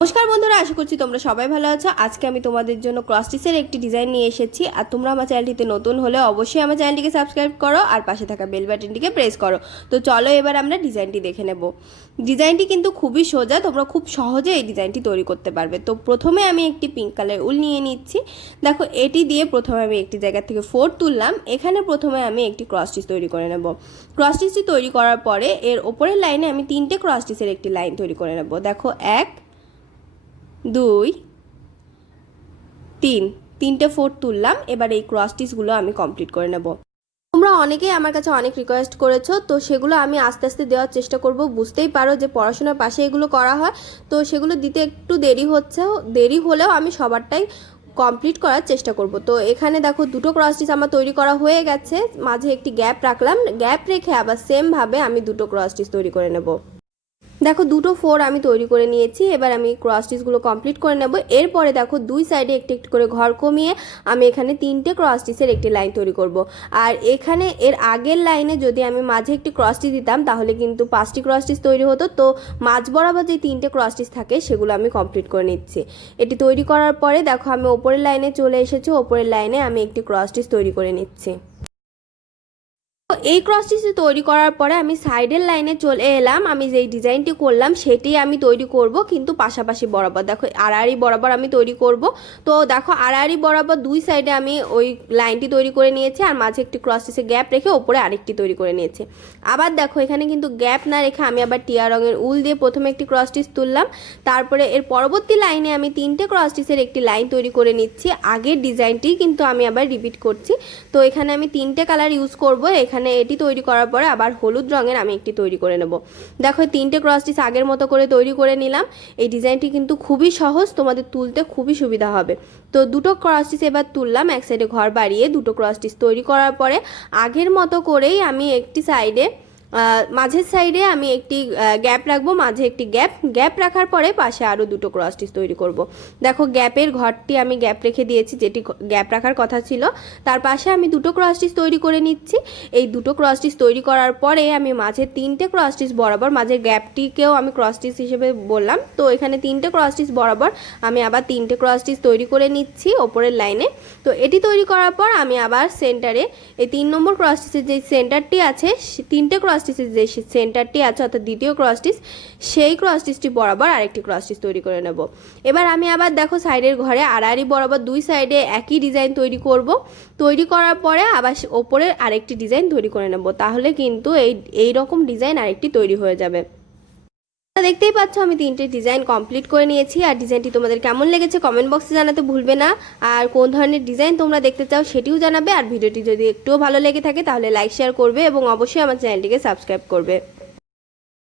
नमस्कार बंधुरा आशा करছি তোমরা সবাই ভালো আছো। আজকে আমি তোমাদের জন্য ক্রস স্টিচের একটি ডিজাইন নিয়ে এসেছি। আর তোমরা আমার চ্যানেলটিতে নতুন হলে অবশ্যই আমার চ্যানেলটিকে সাবস্ক্রাইব করো আর পাশে থাকা বেল বাটনটিকে প্রেস করো। তো চলো এবার আমরা ডিজাইনটি দেখে নেব। ডিজাইনটি কিন্তু খুবই সোজা, তোমরা খুব সহজে এই ডিজাইনটি তৈরি করতে পারবে। তো প্রথমে আমি একটি পিঙ্ক কালার উল নিয়ে নিচ্ছি। দেখো এটি দিয়ে প্রথমে আমি একটি জায়গা থেকে 4 তুললাম। এখানে প্রথমে আমি একটি ক্রস স্টিচ তৈরি করে নেব। ক্রস স্টিচটি তৈরি করার পরে এর উপরের লাইনে আমি 3টে ক্রস স্টিচের একটি লাইন তৈরি করে নেব। দেখো 1 2 3 3টে 4 তুললাম। এবার এই ক্রস স্টিচগুলো আমি কমপ্লিট করে নেব। তোমরা অনেকেই আমার কাছে অনেক রিকোয়েস্ট করেছো, তো সেগুলো আমি আস্তে আস্তে দেওয়ার চেষ্টা করব। বুঝতেই পারো যে পড়াশোনার পাশে এগুলো করা হয়, তো সেগুলো দিতে একটু দেরি হলেও আমি সবারটাই কমপ্লিট করার চেষ্টা করব। তো এখানে দেখো দুটো ক্রস স্টিচ আমার তৈরি করা হয়ে গেছে, মাঝে একটি গ্যাপ রাখলাম, গ্যাপ রেখে আবার সেমভাবে আমি দুটো ক্রস স্টিচ তৈরি করে নেব। দেখো দুটো 4 আমি তৈরি করে নিয়েছি। এবার আমি ক্রস স্টিচগুলো কমপ্লিট করে নেব। এরপরে দেখো দুই সাইডে একটু একটু করে ঘর কমিয়ে আমি এখানে 3টে ক্রস স্টিচের একটি লাইন তৈরি করব। আর এখানে এর আগের লাইনে যদি আমি মাঝে একটি ক্রস স্টিচ দিতাম তাহলে কিন্তু 5টি ক্রস স্টিচ তৈরি হতো। তো মাঝ বরাবর যে 3টে ক্রস স্টিচ থাকে সেগুলো আমি কমপ্লিট করে নিচ্ছি। এটি তৈরি করার পরে দেখো আমি ওপরের লাইনে চলে এসেছি। ওপরের লাইনে আমি একটি ক্রস স্টিচ তৈরি করে নিচ্ছি। এই ক্রস স্টিচ তৈরি করার পরে আমি সাইডের লাইনে চলে এলাম। আমি যেই ডিজাইনটি করলাম সেটি আমি তৈরি করব, কিন্তু পাশাপাশি বরাবর দেখো আড়াআড়ি বরাবর আমি তৈরি করব। তো দেখো আড়াআড়ি বরাবর দুই সাইডে আমি ওই লাইনটি তৈরি করে নিয়েছি, আর মাঝে একটি ক্রস স্টিচে গ্যাপ রেখে ওপরে আরেকটি তৈরি করে নিয়েছি। আবার দেখো এখানে কিন্তু গ্যাপ না রেখে আমি আবার টিয়া রঙের উল দিয়ে প্রথমে একটি ক্রস স্টিচ তুললাম। তারপরে এর পরবর্তী লাইনে আমি 3টে ক্রস স্টিচের একটি লাইন তৈরি করে নিচ্ছি। আগের ডিজাইনটি কিন্তু আমি আবার রিপিট করছি। তো এখানে আমি 3টে কালার ইউজ করব। এখানে এটি তৈরি করার পরে আবার হলুদ রঙের আমি একটি তৈরি করে নেব। দেখো 3টে ক্রস স্টিচ আগের মতো করে তৈরি করে নিলাম। এই ডিজাইনটি কিন্তু খুবই সহজ, তোমাদের তুলতে খুবই সুবিধা হবে। তো দুটো ক্রস স্টিচ এবার তুললাম, এক সাইডে ঘর বাড়িয়ে দুটো ক্রস স্টিচ তৈরি করার পরে আগের মতো করেই আমি একটি সাইডে মাঝের সাইডে আমি একটি গ্যাপ রাখবো, মাঝে একটি গ্যাপ রাখার পরে পাশে আরও দুটো ক্রস স্টিচ তৈরি করব। দেখো গ্যাপের ঘরটি আমি গ্যাপ রেখে দিয়েছি, যেটি গ্যাপ রাখার কথা ছিল। তার পাশে আমি দুটো ক্রস স্টিচ তৈরি করে নিচ্ছি। এই দুটো ক্রস স্টিচ তৈরি করার পরে আমি মাঝে 3টে ক্রস স্টিচ বরাবর, মাঝের গ্যাপটিকেও আমি ক্রস স্টিচ হিসেবে বললাম। তো এখানে 3টে ক্রস স্টিচ বরাবর আমি আবার 3টে ক্রস স্টিচ তৈরি করে নিচ্ছি ওপরের লাইনে। তো এটি তৈরি করার পর আমি আবার সেন্টারে এই 3 নম্বর ক্রস স্টিচের যে সেন্টারটি আছে, 3টে ক্রস স্টিচের যে সেন্টারটি আছে অর্থাৎ দ্বিতীয় ক্রস স্টিচ, সেই ক্রস স্টিচটি বরাবর আরেকটি ক্রস স্টিচ তৈরি করে নেব। এবার আমি আবার দেখো সাইডের ঘরে আড়াআড়ি বরাবর দুই সাইডে একই ডিজাইন তৈরি করব। তৈরি করার পরে আবার ওপরের আরেকটি ডিজাইন তৈরি করে নেব। তাহলে কিন্তু এই রকম ডিজাইন আরেকটি তৈরি হয়ে যাবে। দেখতেই পাচ্ছ আমি 3টে ডিজাইন কমপ্লিট করে নিয়েছি। আর ডিজাইনটি তোমাদের কেমন লেগেছে কমেন্ট বক্সে জানাতে ভুলবে না। আর কোন ধরনের ডিজাইন তোমরা দেখতে চাও সেটিও জানাবে। আর ভিডিওটি যদি একটুও ভালো লেগে থাকে তাহলে লাইক শেয়ার করবে এবং অবশ্যই আমার চ্যানেলটিকে সাবস্ক্রাইব করবে।